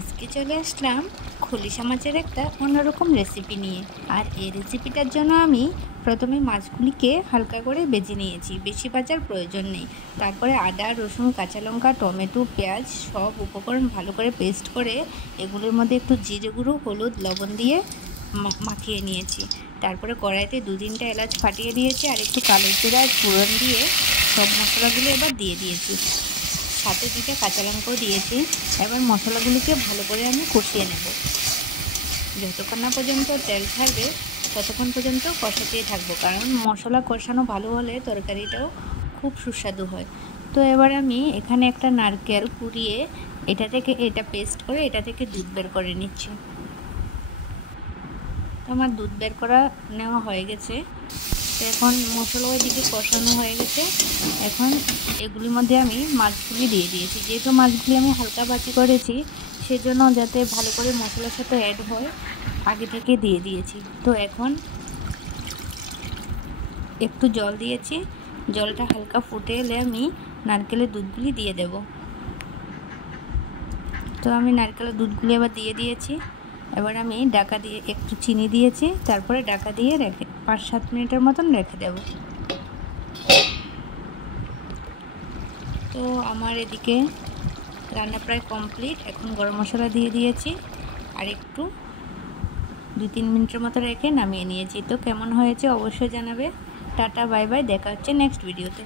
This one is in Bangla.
আজকে চলে আসলাম খলিশা মাছের একটা অন্যরকম রেসিপি নিয়ে। আর এই রেসিপিটার জন্য আমি প্রথমে মাছগুলিকে হালকা করে ভেজে নিয়েছি, বেশি ভাজার প্রয়োজন নেই। তারপরে আদা, রসুন, কাঁচা লঙ্কা, টমেটো, পেঁয়াজ সব উপকরণ ভালো করে পেস্ট করে এগুলোর মধ্যে একটু জিরে গুঁড়ো, হলুদ, লবণ দিয়ে মাখিয়ে নিয়েছি। তারপরে কড়াইতে 2-3টা এলাচ ফাটিয়ে দিয়েছি আর একটু কালো জিরা ফোড়ন দিয়ে সব মশলাগুলো এবার দিয়ে দিয়েছি। সাথে 2টা কাঁচা লঙ্কাও দিয়েছি। এবার মশলাগুলিকে ভালো করে আমি কষিয়ে নেব। যতক্ষণ না পর্যন্ত তেল ছাড়বে ততক্ষণ পর্যন্ত কষাতেই থাকবো, কারণ মশলা কষানো ভালো হলে তরকারিটাও খুব সুস্বাদু হয়। তো এবার আমি এখানে একটা নারকেল কুড়িয়ে এটা পেস্ট করে এটা থেকে দুধ বের করে নিচ্ছি। আমার দুধ বের করা নেওয়া হয়ে গেছে। তো এখন মশলা ওইদিকে কষানো হয়ে গেছে। এখন এগুলির মধ্যে আমি মাছগুলি দিয়ে দিয়েছি। যেহেতু মাছগুলি আমি হালকা ভাজি করেছি, সেজন্য যাতে ভালো করে মশলার সাথে অ্যাড হয় আগে থেকে দিয়ে দিয়েছি। তো এখন একটু জল দিয়েছি। জলটা হালকা ফুটে এলে আমি নারকেলের দুধগুলি দিয়ে দেব। তো আমি নারকেলের দুধগুলি আবার দিয়ে দিয়েছি। এবার আমি ঢাকা দিয়ে একটু চিনি দিয়েছি, তারপরে ঢাকা দিয়ে 5-7 মিনিটের মতন রেখে দেব। তো আমার এদিকে রান্না প্রায় কমপ্লিট। এখন গরম মশলা দিয়ে দিয়েছি আর একটু 2-3 মিনিটের মতো রেখে নামিয়ে নিয়েছি। তো কেমন হয়েছে অবশ্যই জানাবে। টাটা, বাই বাই, দেখা হচ্ছে নেক্সট ভিডিওতে।